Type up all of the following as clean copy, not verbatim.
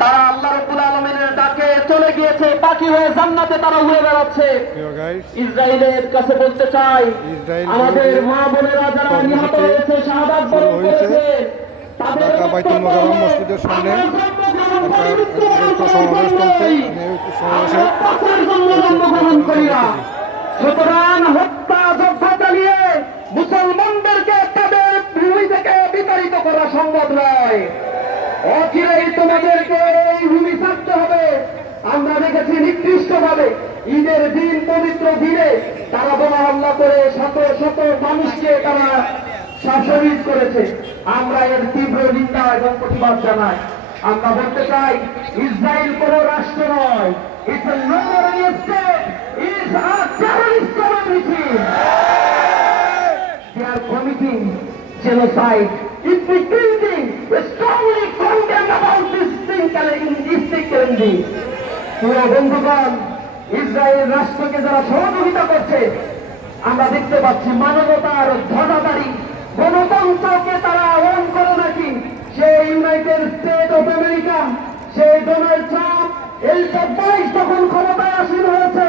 তারা আল্লাহ রাব্বুল আলামিনের ডাকে চলে গিয়েছে, পাখি হয়ে জান্নাতে তারা উড়ে বেড়াচ্ছে। ইসরায়েলের কাছে বলতে চাই, আমাদের মা বোনেরা যারা নিহত হয়েছে, শাহাদাত বরণ করেছে, তাদের বাইতুল মোকাররম মসজিদের সামনে একটা সমাবেশ চলছে। জন্মগ্রহণ করি না। সুতরাং হত্যা যজ্ঞ চালিয়ে মুসলমানদেরকে তাদের ভূমি থেকে বিতাড়িত করা সম্ভব নয়। অচিরেই তোমাদেরকে এই ভূমি ছাড়তে হবে। আমরা দেখেছি নিকৃষ্ট ভাবে ঈদের দিন, পবিত্র দিনে তারা বোমা হামলা করে শত শত মানুষকে তারা শহীদ করেছে। আমরা এর তীব্র নিন্দা এবং প্রতিবাদ জানাই। আমরা বলতে চাই, ইসরায়েল কোন রাষ্ট্র নয়, it's a non-religious state, is a terrorist community. They are committing genocide. If we thinking, we strongly condemn about this thing, killing. পুরো বন্ধুগণ, ইসরায়েল রাষ্ট্রকে যারা সহযোগিতা করছে, আমরা দেখতে পাচ্ছি মানবতার ধ্বজাধারী গণতন্ত্রকে তারা আহ্বান করে নাকি সেই ইউনাইটেড স্টেট অফ আমেরিকা, সেই ডোনাল্ড ট্রাম্প এই ২২ যখন ক্ষমতায় আসীন হয়েছে,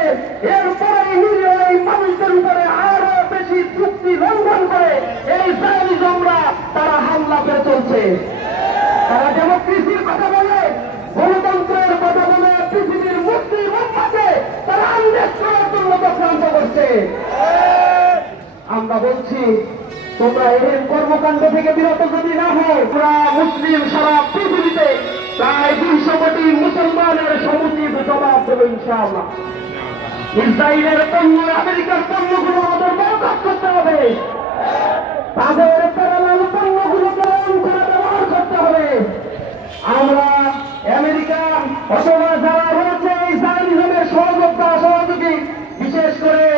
এরপরে নিরীহ এই মানুষদের উপরে আরো বেশি চুক্তি লঙ্ঘন করে এই জায়নিজমরা তারা হামলা করে চলছে। তারা ডেমোক্রেসির কথা বলে, গণতন্ত্রের কথা বলে, পৃথিবীর মুসলিম উম্মাহকে তারা আন্দেশ করার জন্য চক্রান্ত করছে। আমরা বলছি, তোমরা এই কর্মকাণ্ড থেকে বিরত যদি না হও, তোমরা মুসলিম সারা পৃথিবীতে প্রায় ২০০ কোটি মুসলমানের সমুচিত জবাব দেবে ইনশাআল্লাহ। ইসরায়েলের পণ্য, আমেরিকার পণ্যগুলো আমাদের বয়কট করতে হবে। তাদের প্যারালাল পণ্যগুলোকে অন করে ব্যবহার করতে হবে। আমরা আমেরিকা অথবা যারা রয়েছে ইসরায়েলের সহযোগী, বিশেষ করে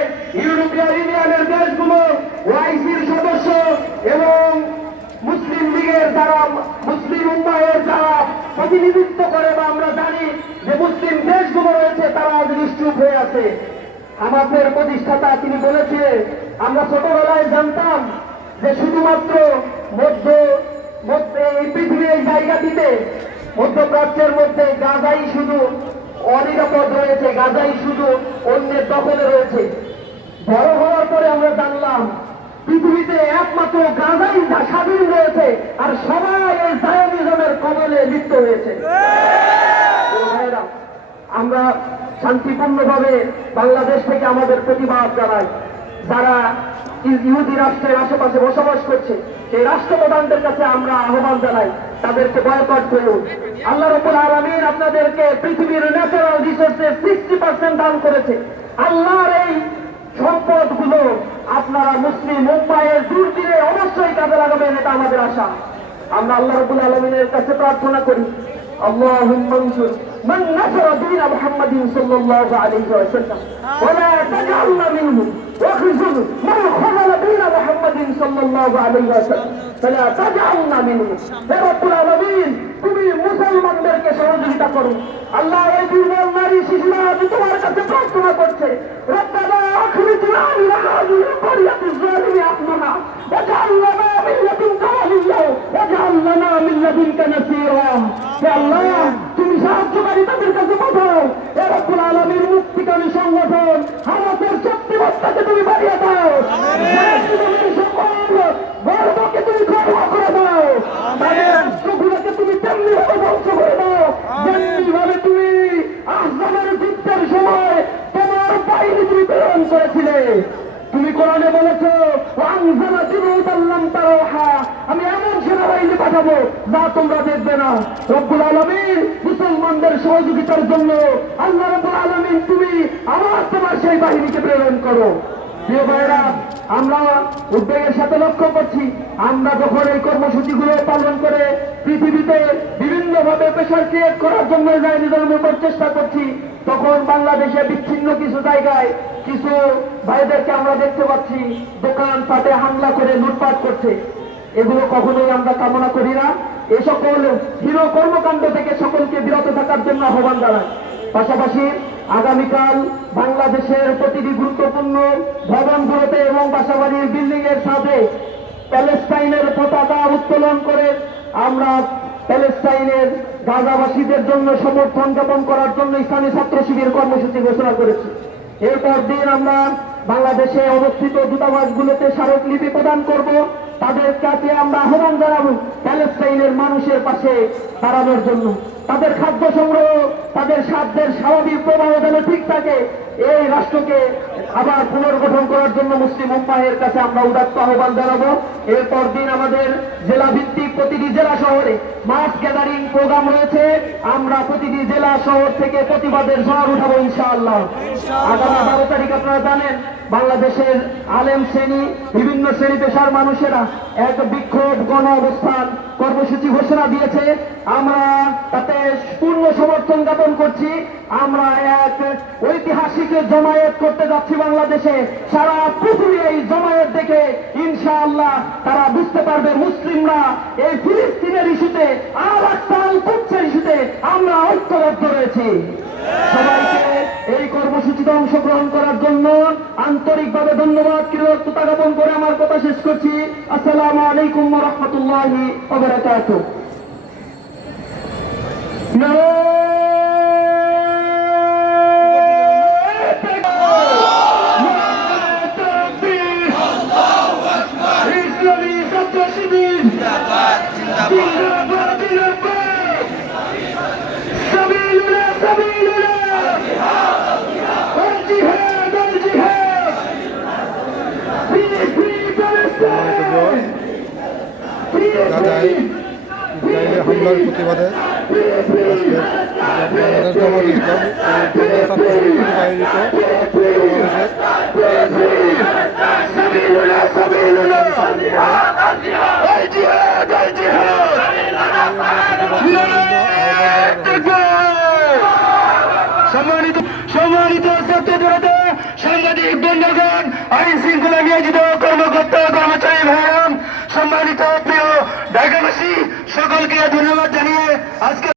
ইউরোপীয় ইউনিয়নের দেশগুলো, ওআইসির সদস্য এবং মুসলিম লীগের যারা, মুসলিম উম্মাহের যারা প্রতিনিধিত্ব করে, বা আমরা জানি যে মুসলিম দেশগুলো রয়েছে, তারা আজ নিশ্চুপ হয়ে আছে। আমাদের প্রতিষ্ঠাতা তিনি বলেছে, আমরা ছোটবেলায় জানতাম যে শুধুমাত্র এই পৃথিবীর এই জায়গাটিতে, মধ্যপ্রাচ্যের মধ্যে গাজাই শুধু অনিরাপদ রয়েছে, গাজাই শুধু অন্যের দখলে রয়েছে। বড় হওয়ার পরে আমরা জানলাম পৃথিবীতে একমাত্র গাজাই স্বাধীন রয়েছে, আর সবাই এই জায়নিজমের কবলে লিপ্ত হয়েছে। আমরা শান্তিপূর্ণভাবে বাংলাদেশ থেকে আমাদের প্রতিবাদ জানাই। যারা ইহুদি রাষ্ট্রের আশেপাশে বসবাস করছে, সেই রাষ্ট্রপ্রধানদের কাছে আমরা আহ্বান জানাই, তাদেরকে বয়কট করুন। আল্লাহ রাব্বুল আলামিন আপনাদেরকে পৃথিবীর ন্যাচারাল রিসোর্সের 60% দান করেছে। আল্লাহর এই সম্পদগুলো আপনারা মুসলিম উম্মাহের দুর্দিনে অবশ্যই কাজে লাগাবেন, এটা আমাদের আশা। আমরা আল্লাহ রাব্বুল আলামিনের কাছে প্রার্থনা করি, আল্লাহুম্মা আনসুর মান নাসারা দীন মুহাম্মাদিন সাল্লাল্লাহু আলাইহি ওয়াসাল্লাম ওয়া লা তাজআলনা মিনহুম ওয়াখযুল মান খাযালা দীন মুহাম্মাদিন সাল্লাল্লাহু আলাইহি ওয়াসাল্লাম ফালা তাজআলনা মিনহুম। হে রব্বুল আলামিন, তুমি মুসলমানদেরকে সহযোগিতা করো। আল্লাহ, এই দুর্বল নারী শিশুরা তোমার কাছে প্রার্থনা করছে, রব্বানা আখরিজনা মিন হাযিহিল ক্বরিয়াতি যালিমি আহমাহা ওয়াজআল লানা মিন লাদুনকা ওয়ালিয়্যা ওয়াজআল লানা মিন লাদুনকা নাসীরা। হে আল্লাহ, তুমি সাহায্যকারী তাদের কাছে পাঠাও। হে রব্বুল আলামিন, মুক্তিকামী সংগঠন হামাসের শক্তিমত্তাকে তুমি বাড়িয়ে দাও। সকল গর্বকে তুমি গর্ব করে দাও। তাদের রাষ্ট্রগুলোকে তুমি তেমনি ভাবে ধ্বংস করে দাও, যেমনি ভাবে তুমি আহজাবের যুদ্ধের সময় তোমার বাহিনী তুমি প্রেরণ করেছিলে। তুমি কোরআনে বলেছো, আনজালা জুনুদান লাম তারাহা, আমি এমন সেনাবাহিনী পাঠাবো যা তোমরা দেখবে না। রব্বুল আলামিন, মুসলমানদের সহযোগিতার জন্য আল্লাহ রব্বুল আলামিন তুমি আবার তোমার সেই বাহিনীকে প্রেরণ করো। প্রিয় ভাইরা, আমরা উদ্বেগের সাথে লক্ষ্য করছি, আমরা যখন এই কর্মসূচিগুলো পালন করে পৃথিবীতে বিভিন্নভাবে প্রেশার ক্রিয়েট করার জন্য জায়নিজমের উপর চেষ্টা করছি, তখন বাংলাদেশে বিচ্ছিন্ন কিছু জায়গায় কিছু ভাইদেরকে আমরা দেখতে পাচ্ছি দোকান পাটে হামলা করে লুটপাট করছে। এগুলো কখনোই আমরা কামনা করি না। এই সকল হিরো কর্মকাণ্ড থেকে সকলকে বিরত থাকার জন্য আহ্বান জানাই। পাশাপাশি আগামীকাল বাংলাদেশের প্রতিটি গুরুত্বপূর্ণ ভবনগুলোতে এবং বাসাবাড়ির বিল্ডিং এর সাথে প্যালেস্টাইনের পতাকা উত্তোলন করে আমরা প্যালেস্টাইনের গাজাবাসীদের জন্য সমর্থন জ্ঞাপন করার জন্য ইসলামী ছাত্র শিবির কর্মসূচি ঘোষণা করেছি। এরপর দিন আমরা বাংলাদেশে অবস্থিত দূতাবাসগুলোতে স্মারকলিপি প্রদান করব। তাদের কাছে আমরা আহ্বান জানাবো প্যালেস্টাইনের মানুষের পাশে দাঁড়ানোর জন্য। তাদের খাদ্য সংগ্রহ, তাদের সাধ্যের স্বাভাবিক প্রবাহ যেন ঠিক থাকে, এই রাষ্ট্রকে আবার পুনর্গঠন করার জন্য মুসলিম উম্মাহের কাছে আমরা উদাত্ত আহ্বান জানাবো। এরপর দিন আমাদের জেলা ভিত্তিক প্রতিটি জেলা শহরে মাস গ্যাদারিং প্রোগ্রাম রয়েছে। আমরা প্রতিটি জেলা শহর থেকে প্রতিবাদের ঝড় উঠাবো ইনশাআল্লাহ। আগামী 12 তারিখ আপনারা জানেন বাংলাদেশের আলেম শ্রেণী, বিভিন্ন শ্রেণী পেশার মানুষেরা এক বিক্ষোভ গণ অবস্থান কর্মসূচি ঘোষণা দিয়েছে। আমরা তাতে পূর্ণ সমর্থন জ্ঞাপন করছি। আমরা এক ঐতিহাসিক জমায়েত করতে যাচ্ছি বাংলাদেশে। সারা পৃথিবী এই জমায়েত দেখে ইনশাআল্লাহ তারা বুঝতে পারবে মুসলিমরা এই ফিলিস্তিনের ইস্যুতে, আল-আকসার কুদসের ইস্যুতে আমরা ঐক্যবদ্ধ রয়েছি। সবাইকে এই কর্মসূচিতে অংশগ্রহণ করার জন্য আন্তরিকভাবে ধন্যবাদ, কৃতজ্ঞতা জ্ঞাপন করে আমার কথা শেষ করছি। আসসালামু আলাইকুম ওয়া রাহমাতুল্লাহি ওয়া বারাকাতুহু। ইসলামী ছাত্র শিবির জিন্দাবাদ, জিন্দাবাদ। সাবিলুল্লাহ, সাবিলুল্লাহ, আল জিহাদ, আল জিহাদ, ফ্রি ফ্রি প্যালেস্টাইন, ফ্রি গাজায় ইসরায়েলের হামলার প্রতিবাদে আজকে বাংলাদেশ জামাত ইসলাম ছাত্র শিবির আয়োজিত সাবিলুল্লাহ, সাবিলুল্লাহ, আল জিহাদ, আল জিহাদ, সম্মানিত ছাত্র জনতা, সাংবাদিক বন্ধুগণ, আইন শৃঙ্খলা নিয়োজিত কর্মকর্তা কর্মচারী ভাইরাম, সম্মানিত প্রিয় ঢাকাবাসী, সকলকে ধন্যবাদ জানিয়ে আজকে